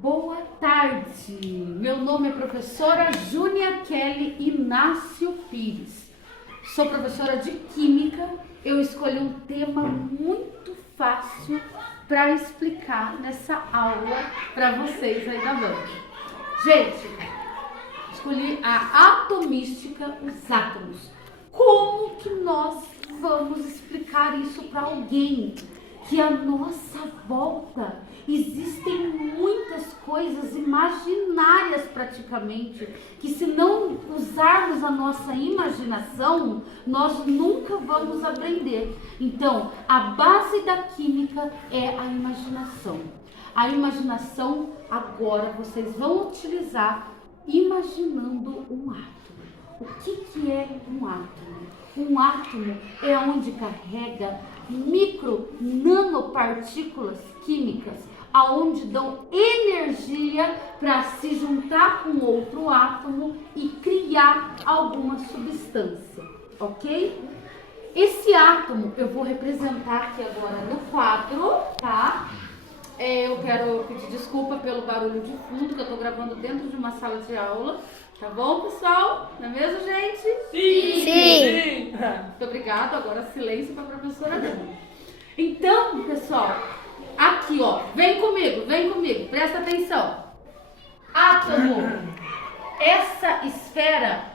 Boa tarde, meu nome é professora Júnia Kelly Inácio Pires, sou professora de Química. Eu escolhi um tema muito fácil para explicar nessa aula para vocês aí da banca. Gente, escolhi a atomística, os átomos. Como que nós vamos explicar isso para alguém? Que à nossa volta existem muitas coisas imaginárias praticamente, que se não usarmos a nossa imaginação, nós nunca vamos aprender. Então, a base da química é a imaginação. A imaginação agora vocês vão utilizar imaginando um átomo. O que é um átomo? Um átomo é onde carrega nanopartículas químicas, aonde dão energia para se juntar com outro átomo e criar alguma substância, ok? Esse átomo eu vou representar aqui agora no quadro, tá? Eu quero pedir desculpa pelo barulho de fundo, que eu tô gravando dentro de uma sala de aula. Tá bom, pessoal? Não é mesmo, gente? Sim! Sim! Muito obrigada. Agora silêncio para a professora Dani. Então, pessoal, aqui, ó, vem comigo, presta atenção. Átomo. Essa esfera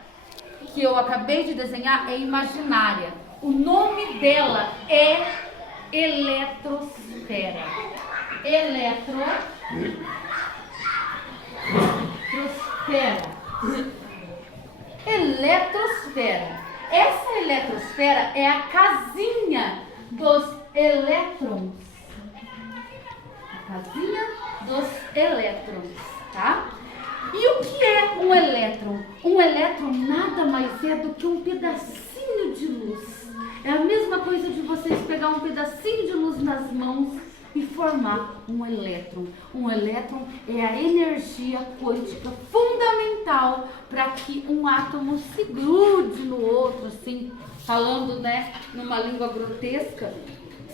que eu acabei de desenhar é imaginária. O nome dela é eletrosfera. Eletrosfera. Essa eletrosfera é a casinha dos elétrons. A casinha dos elétrons, tá? E o que é um elétron? Um elétron nada mais é do que um pedacinho de luz. É a mesma coisa de vocês pegar um pedacinho de luz nas mãos e formar um elétron. Um elétron é a energia quântica fundamental para que um átomo se grude no outro, assim, falando, né, numa língua grotesca,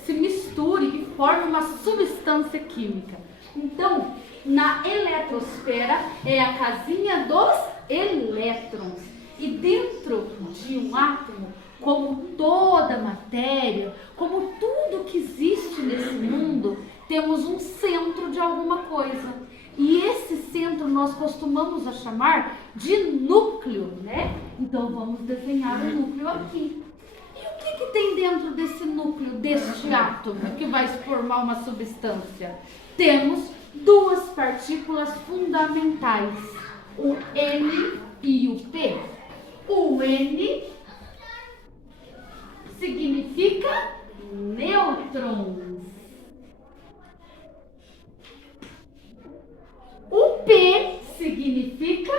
se misture e forme uma substância química. Então, na eletrosfera é a casinha dos elétrons. E dentro de um átomo, como toda matéria, como tudo que existe nesse mundo, temos um centro de alguma coisa. E esse centro nós costumamos a chamar de núcleo, né? Então vamos desenhar o núcleo aqui. E o que tem dentro desse núcleo, deste átomo, que vai formar uma substância? Temos duas partículas fundamentais, o N e o P. O N significa nêutrons. O P significa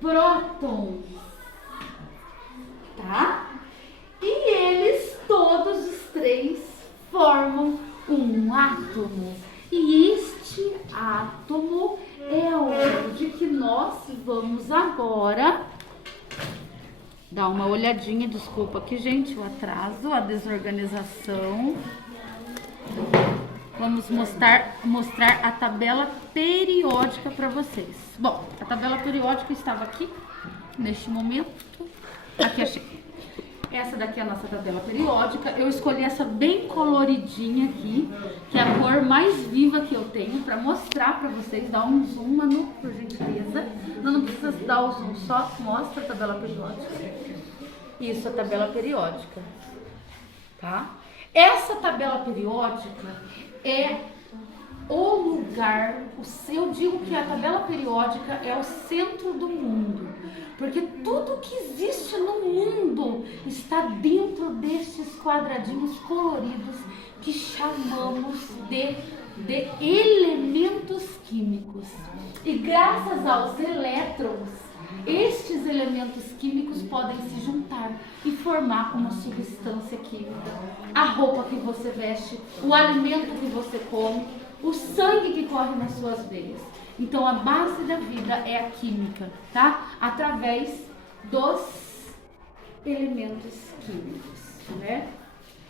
prótons, tá? E eles, todos os três, formam um átomo. E este átomo é onde que nós vamos agora dar uma olhadinha. Desculpa aqui, gente, o atraso, a desorganização. Vamos mostrar a tabela periódica para vocês. Bom, a tabela periódica estava aqui, neste momento. Aqui achei. Essa daqui é a nossa tabela periódica. Eu escolhi essa bem coloridinha aqui, que é a cor mais viva que eu tenho, para mostrar para vocês. Dá um zoom, Manu, por gentileza. Não precisa dar o zoom, só mostra a tabela periódica. Isso, a tabela periódica, tá? Essa tabela periódica é o lugar, eu digo que a tabela periódica é o centro do mundo, porque tudo que existe no mundo está dentro destes quadradinhos coloridos que chamamos de elementos químicos. E graças aos elétrons, estes elementos químicos podem se juntar e formar uma substância química. A roupa que você veste, o alimento que você come, o sangue que corre nas suas veias. Então a base da vida é a química, tá? Através dos elementos químicos, né?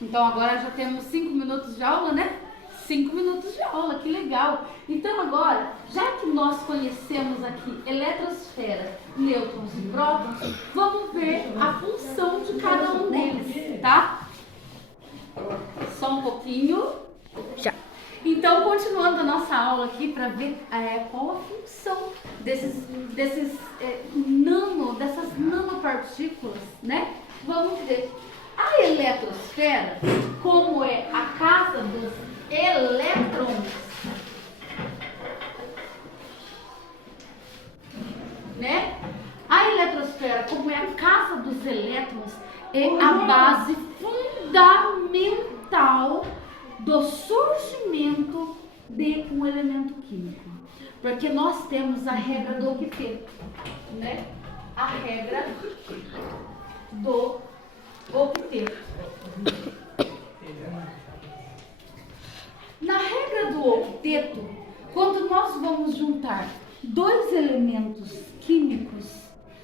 Então agora já temos 5 minutos de aula, né? 5 minutos de aula, que legal. Então agora, já que nós conhecemos aqui eletrosfera, nêutrons e prótons, vamos ver a função de cada um deles, tá? Só um pouquinho. Já. Então, continuando a nossa aula aqui para ver qual a função dessas nanopartículas, né? Vamos ver. A eletrosfera, como é a casa dos elétrons, né? A eletrosfera, como é a casa dos elétrons, é a base fundamental do surgimento de um elemento químico. Porque nós temos a regra do octeto, né? A regra do octeto. Na regra do octeto, quando nós vamos juntar dois elementos químicos,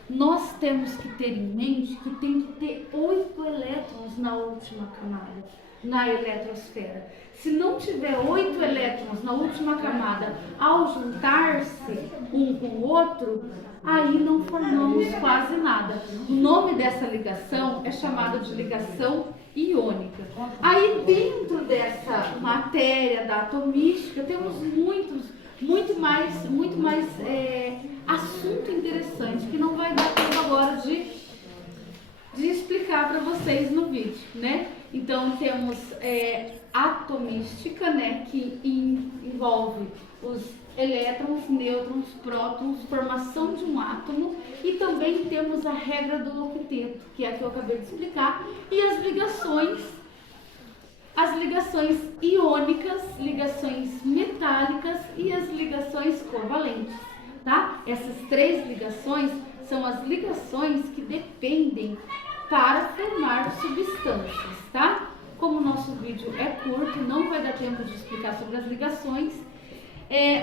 nós temos que ter em mente que tem que ter 8 elétrons na última camada, na eletrosfera. Se não tiver 8 elétrons na última camada, ao juntar-se um com o outro, aí não formamos quase nada. O nome dessa ligação é chamada de ligação iônica. Aí dentro dessa matéria da atomística temos muito mais assunto interessante que não vai dar tempo agora de explicar para vocês no vídeo, né? Então temos atomística, né, que envolve os elétrons, nêutrons, prótons, formação de um átomo, e também temos a regra do octeto, que é a que eu acabei de explicar, e as ligações iônicas, ligações metálicas e as ligações covalentes, tá? Essas 3 ligações são as ligações que dependem para formar substâncias, tá? Como o nosso vídeo é curto, não vai dar tempo de explicar sobre as ligações,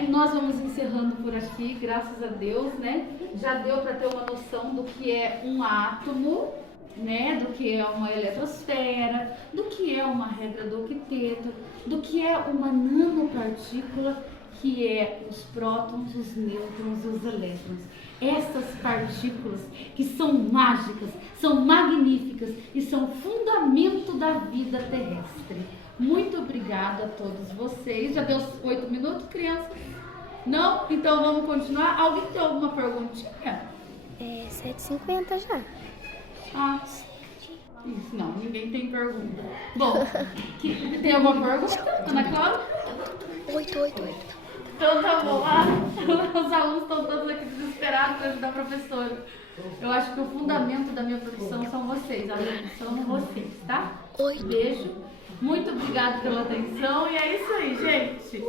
nós vamos encerrando por aqui, graças a Deus, né? Já deu para ter uma noção do que é um átomo, né? Do que é uma eletrosfera, do que é uma regra do octeto, do que é uma nanopartícula, que é os prótons, os nêutrons e os elétrons. Essas partículas que são mágicas, são magníficas e são fundamento da vida terrestre. Muito obrigada a todos vocês. Já deu 8 minutos, crianças? Não? Então vamos continuar. Alguém tem alguma perguntinha? 7h50 já. Ah, isso, não, ninguém tem pergunta. Bom, tem alguma pergunta, Ana Cláudia? 8. Então tá bom. Os alunos estão todos aqui desesperados para ajudar a professora. Eu acho que o fundamento da minha profissão são vocês, alunos, são vocês, tá? Beijo. Muito obrigada pela atenção e é isso aí, gente.